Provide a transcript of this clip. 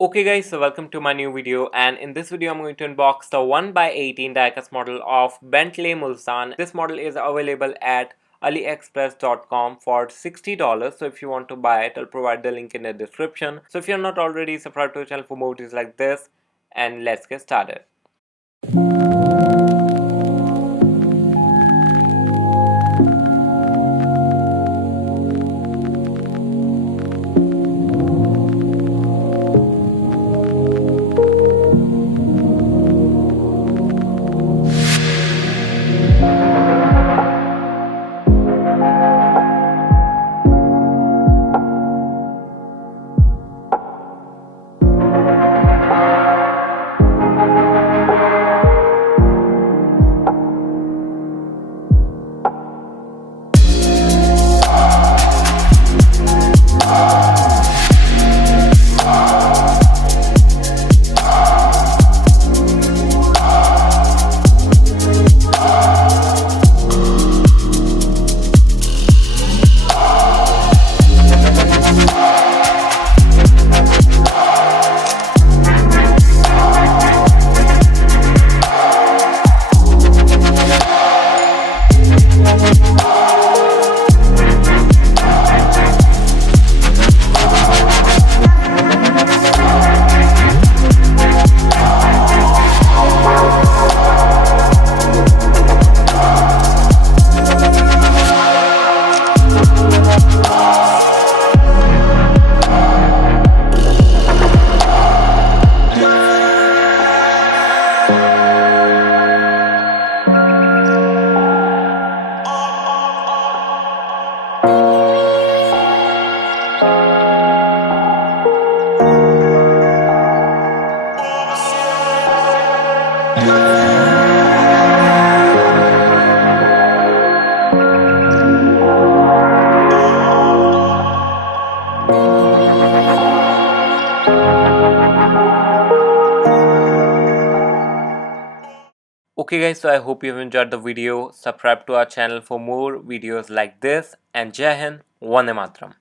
Okay guys, so welcome to my new video, and in this video I'm going to unbox the 1x18 diecast model of Bentley Mulsanne. This model is available at aliexpress.com for $60. So if you want to buy it, I'll provide the link in the description. So if you're not already subscribed to the channel for more videos like this, and let's get started. Okay guys, so I hope you've enjoyed the video. Subscribe to our channel for more videos like this, and Jai Hind, Vande Mataram.